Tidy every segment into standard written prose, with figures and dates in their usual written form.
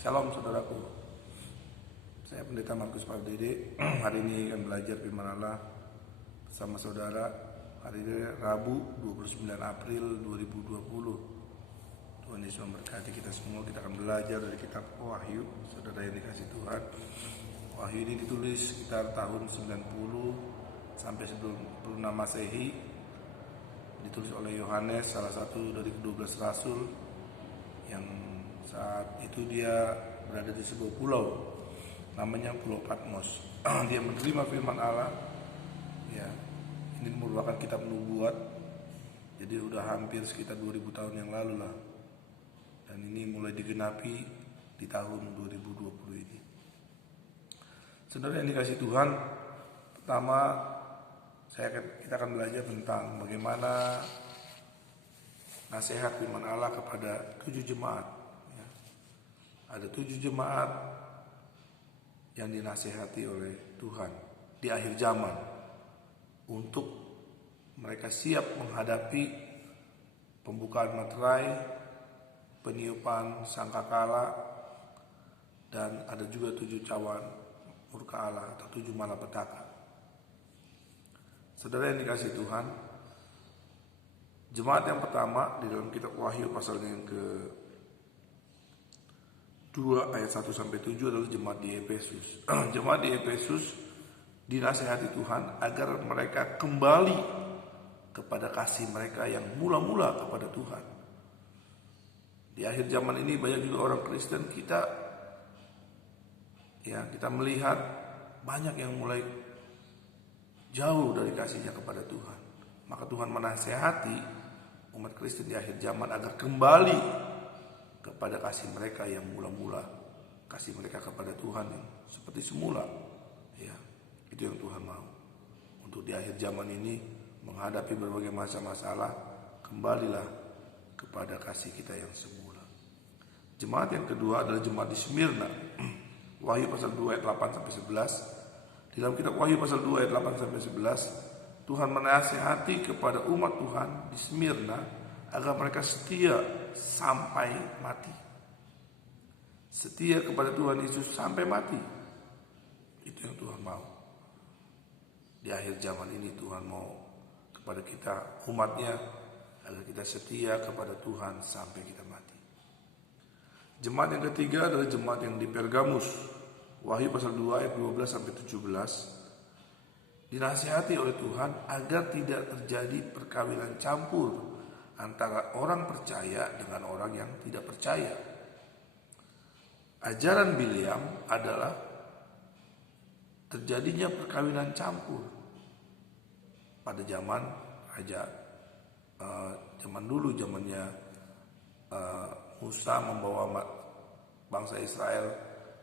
Shalom saudaraku, saya Pendeta Markus Pardede. Hari ini akan belajar firman Allah bersama saudara. Hari ini Rabu 29 April 2020. Tuhan Yesus memberkati kita semua. Kita akan belajar dari kitab Wahyu. Saudara yang dikasih Tuhan, Wahyu ini ditulis sekitar tahun 90 sampai 96 Masehi. Ditulis oleh Yohanes, salah satu dari ke-12 rasul, yang saat itu dia berada di sebuah pulau namanya Pulau Patmos. Dia menerima firman Allah. Ya, ini merupakan kitab nubuat. Jadi udah hampir sekitar 2000 tahun yang lalu lah. Dan ini mulai digenapi di tahun 2020 ini. Saudara yang dikasih Tuhan, pertama kita akan belajar tentang bagaimana nasihat firman Allah kepada 7 jemaat. Ada 7 jemaat yang dinasihati oleh Tuhan di akhir zaman untuk mereka siap menghadapi pembukaan materai, peniupan sangkakala, dan ada juga 7 cawan murka Allah atau 7 malapetaka. Saudara yang dikasih Tuhan, jemaat yang pertama di dalam kitab Wahyu pasalnya yang ke-2 ayat 1 sampai 7 adalah jemaat di Efesus. Jemaat di Efesus dinasihati Tuhan agar mereka kembali kepada kasih mereka yang mula-mula kepada Tuhan. Di akhir zaman ini banyak juga orang Kristen kita melihat banyak yang mulai jauh dari kasihnya kepada Tuhan. Maka Tuhan menasihati umat Kristen di akhir zaman agar kembali kepada kasih mereka yang mula-mula, kasih mereka kepada Tuhan yang seperti semula. Ya, itu yang Tuhan mau. Untuk di akhir zaman ini menghadapi berbagai masalah, kembalilah kepada kasih kita yang semula. Jemaat yang kedua adalah jemaat di Smyrna. Wahyu pasal 2 ayat 8 sampai 11. Di dalam kitab Wahyu pasal 2 ayat 8 sampai 11, Tuhan menasihati kepada umat Tuhan di Smyrna agar mereka setia sampai mati. Setia kepada Tuhan Yesus sampai mati. Itu yang Tuhan mau. Di akhir zaman ini Tuhan mau kepada kita umatnya agar kita setia kepada Tuhan sampai kita mati. Jemaat yang ketiga adalah jemaat yang di Pergamus. Wahyu pasal 2 ayat 12 sampai 17. Dinasihati oleh Tuhan agar tidak terjadi perkawinan campur antara orang percaya dengan orang yang tidak percaya. Ajaran Bileam adalah terjadinya perkawinan campur pada zaman zaman dulu, zamannya Musa membawa bangsa Israel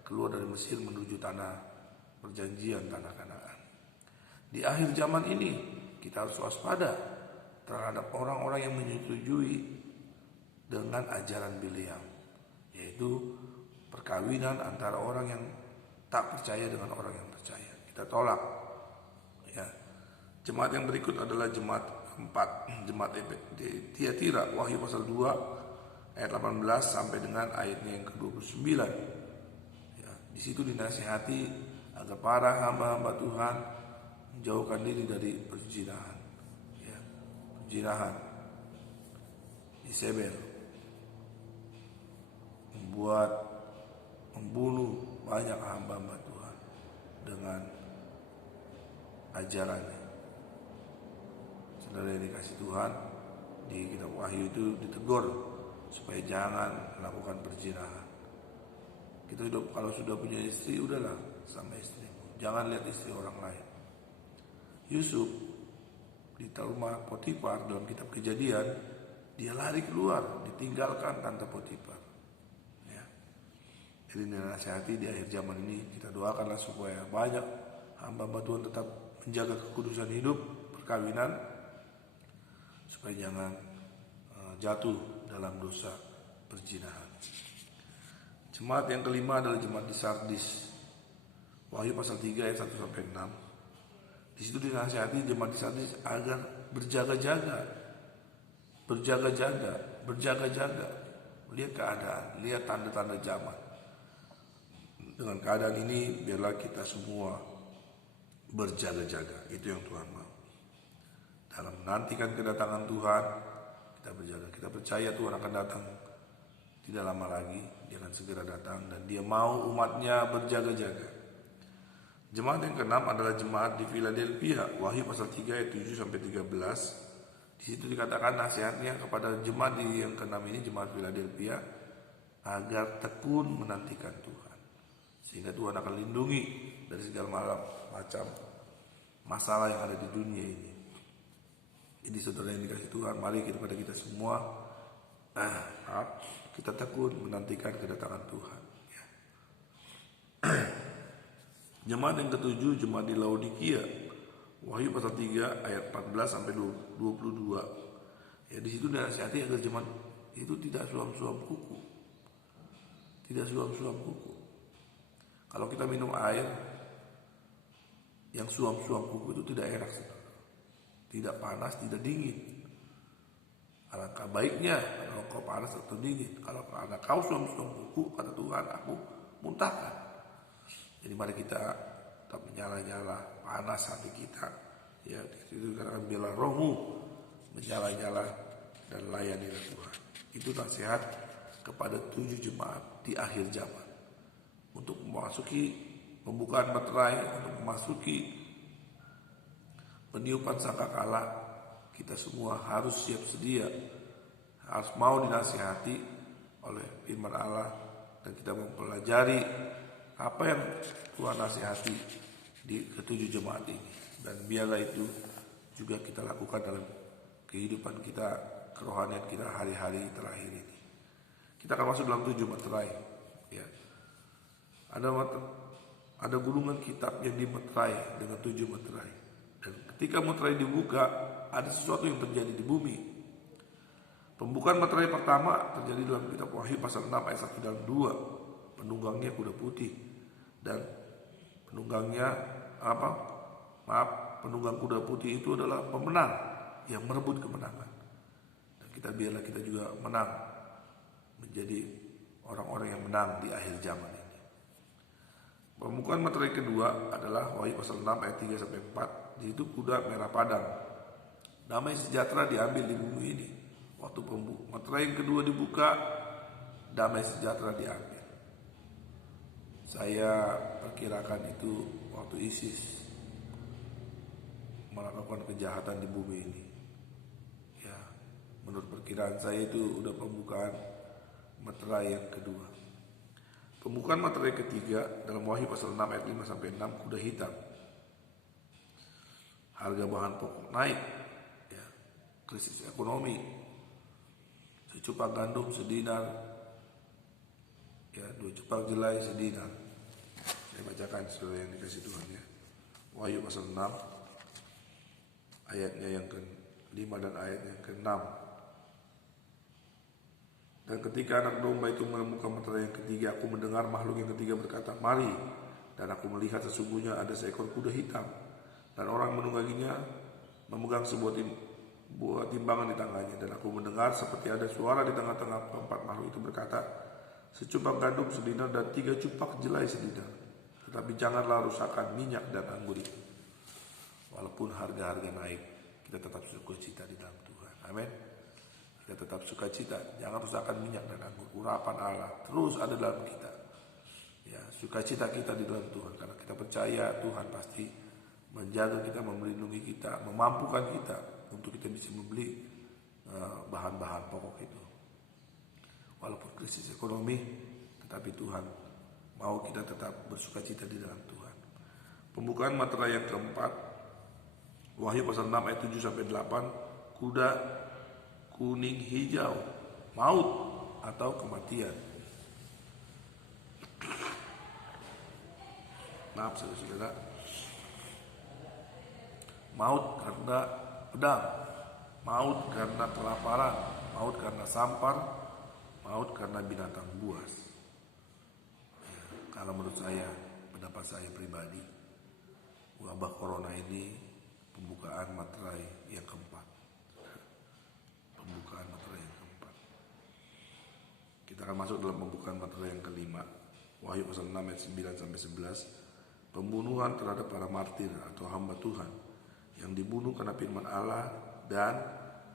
keluar dari Mesir menuju tanah perjanjian, tanah Kanaan. Di akhir zaman ini kita harus waspada terhadap orang-orang yang menyetujui dengan ajaran Bileam, yaitu perkawinan antara orang yang tak percaya dengan orang yang percaya. Kita tolak. Ya. Jemaat yang berikut adalah jemaat 4, jemaat di Tiatira. Wahyu pasal 2 ayat 18 sampai dengan ayatnya yang ke-29. Ya, di situ dinasihati agar para hamba-hamba Tuhan menjauhkan diri dari perzinahan. Zinahan, Isabel, membunuh banyak hamba-hamba Tuhan dengan ajarannya. Saudara yang dikasih Tuhan, di kitab Wahyu itu ditegur supaya jangan melakukan perzinahan. Kita kalau sudah punya istri, udahlah sama istrimu, jangan lihat istri orang lain. Yusuf di rumah Potifar dalam kitab Kejadian, dia lari keluar, ditinggalkan tante Potifar. Ya. Jadi dinasihati di akhir zaman ini, kita doakanlah supaya banyak hamba-hamba Tuhan tetap menjaga kekudusan hidup, perkawinan, supaya jangan jatuh dalam dosa perzinahan. Jemaat yang kelima adalah jemaat di Sardis. Wahyu pasal 3 ayat 1 sampai 6. Di situ dinasihati jemaat di Sardis agar berjaga-jaga, lihat keadaan, lihat tanda-tanda zaman. Dengan keadaan ini biarlah kita semua berjaga-jaga. Itu yang Tuhan mau. Dalam menantikan kedatangan Tuhan, kita berjaga. Kita percaya Tuhan akan datang tidak lama lagi. Dia akan segera datang dan Dia mau umatnya berjaga-jaga. Jemaat yang keenam adalah jemaat di Philadelphia. Wahyu pasal 3 ayat 7 sampai 13. Di situ dikatakan nasihatnya kepada jemaat yang keenam ini, jemaat Philadelphia, agar tekun menantikan Tuhan, sehingga Tuhan akan lindungi dari segala macam masalah yang ada di dunia ini. Jadi saudara yang dikasih Tuhan, mari kepada kita semua kita tekun menantikan kedatangan Tuhan. Jemaat yang ketujuh, jemaat di Laodikia. Wahyu pasal 3 ayat 14 sampai 22. Ya, di situ dinasihati agar jemaat itu tidak suam-suam kuku. Tidak suam-suam kuku. Kalau kita minum air yang suam-suam kuku itu tidak enak. Tidak panas, tidak dingin. Alangkah baiknya kalau kau panas atau dingin. Kalau ada kau suam-suam kuku, kata Tuhan, aku muntahkan. Jadi mari kita tetap menyala-nyala panas hati kita. Ya, itu karena biarlah rohmu menyala-nyala dan layanilah Tuhan. Itu nasihat kepada 7 jemaat di akhir zaman. Untuk memasuki pembukaan meterai, untuk memasuki peniupan sangkakala, kita semua harus siap sedia, harus mau dinasihati oleh firman Allah, dan kita mempelajari apa yang Tuhan nasihati di ketujuh jemaat ini. Dan biarlah itu juga kita lakukan dalam kehidupan kita, kerohanian kita hari-hari terakhir ini. Kita akan masuk dalam 7 meterai. Ya. Ada gulungan kitab yang dimeterai dengan 7 meterai. Dan ketika meterai dibuka, ada sesuatu yang terjadi di bumi. Pembukaan meterai pertama terjadi dalam kitab Wahyu pasal 6 ayat 1 dan 2. Penunggangnya kuda putih. Dan penunggangnya penunggang kuda putih itu adalah pemenang yang merebut kemenangan. Dan biarlah kita juga menang, menjadi orang-orang yang menang di akhir zaman ini. Pembukaan meterai kedua adalah Wahyu pasal 6 ayat 3 sampai 4. Di situ kuda merah padang. Damai sejahtera diambil di bumi ini. Waktu meterai yang kedua dibuka, damai sejahtera diambil. Saya perkirakan itu waktu ISIS melakukan kejahatan di bumi ini. Ya, menurut perkiraan saya itu udah pembukaan meterai yang kedua. Pembukaan meterai ketiga dalam Wahyu pasal 6 ayat 5 sampai 6, kuda hitam. Harga bahan pokok naik, ya, krisis ekonomi. Secupak gandum sedinar, ya, 2 cupak jelai sedinar. Saya bacakan saudara yang dikasih Tuhan, ya. Wahyu pasal 6 ayatnya yang ke-5 dan ayatnya yang ke-6. Dan ketika anak domba itu menemukan meterai yang ketiga, aku mendengar makhluk yang ketiga berkata, mari. Dan aku melihat sesungguhnya ada seekor kuda hitam, dan orang menungganginya memegang sebuah timbangan di tangannya. Dan aku mendengar seperti ada suara di tengah-tengah keempat makhluk itu berkata, secupak gandum sedinar dan 3 cupak jelai sedinar. Tetapi janganlah rusakkan minyak dan anggur itu. Walaupun harga-harga naik, kita tetap sukacita di dalam Tuhan. Amin. Kita tetap sukacita, jangan rusakkan minyak dan anggur. Urapan Allah terus ada dalam kita. Ya, sukacita kita di dalam Tuhan, karena kita percaya Tuhan pasti menjaga kita, melindungi kita, memampukan kita untuk kita bisa membeli bahan-bahan pokok itu. Walaupun krisis ekonomi, tetapi Tuhan mau kita tetap bersukacita di dalam Tuhan. Pembukaan meterai yang keempat, Wahyu pasal 6 ayat 7 sampai 8, kuda kuning hijau, maut atau kematian. Maaf saudara-saudara, maut karena pedang, maut karena kelaparan, maut karena sampar, maut karena binatang buas. Ya, kalau menurut saya, pendapat saya pribadi, wabah corona ini pembukaan meterai yang keempat. Pembukaan meterai yang keempat. Kita akan masuk dalam pembukaan meterai yang kelima. Wahyu pasal 6 ayat 9 sampai 11, pembunuhan terhadap para martir atau hamba Tuhan yang dibunuh karena firman Allah dan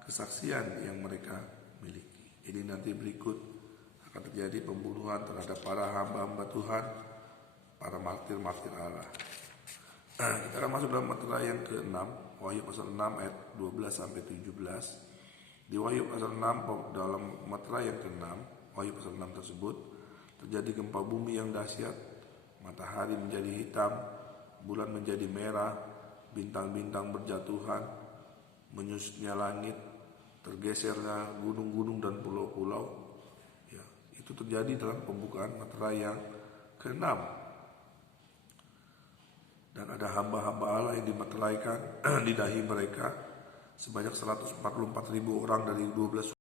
kesaksian yang mereka miliki. Ini nanti berikut akan terjadi pembunuhan terhadap para hamba-hamba Tuhan, para martir-martir Allah. Kita akan masuk dalam materai yang ke-6, Wahyu pasal 6 ayat 12 sampai 17. Di Wahyu pasal 6 dalam materai yang ke-6, Wahyu pasal 6 tersebut terjadi gempa bumi yang dahsyat, matahari menjadi hitam, bulan menjadi merah, bintang-bintang berjatuhan, menyusutnya langit, tergesernya gunung-gunung dan pulau-pulau. Ya, itu terjadi dalam pembukaan materai yang ke-6. Dan ada hamba-hamba Allah yang dimateraikan di dahi mereka sebanyak 144.000 orang dari 12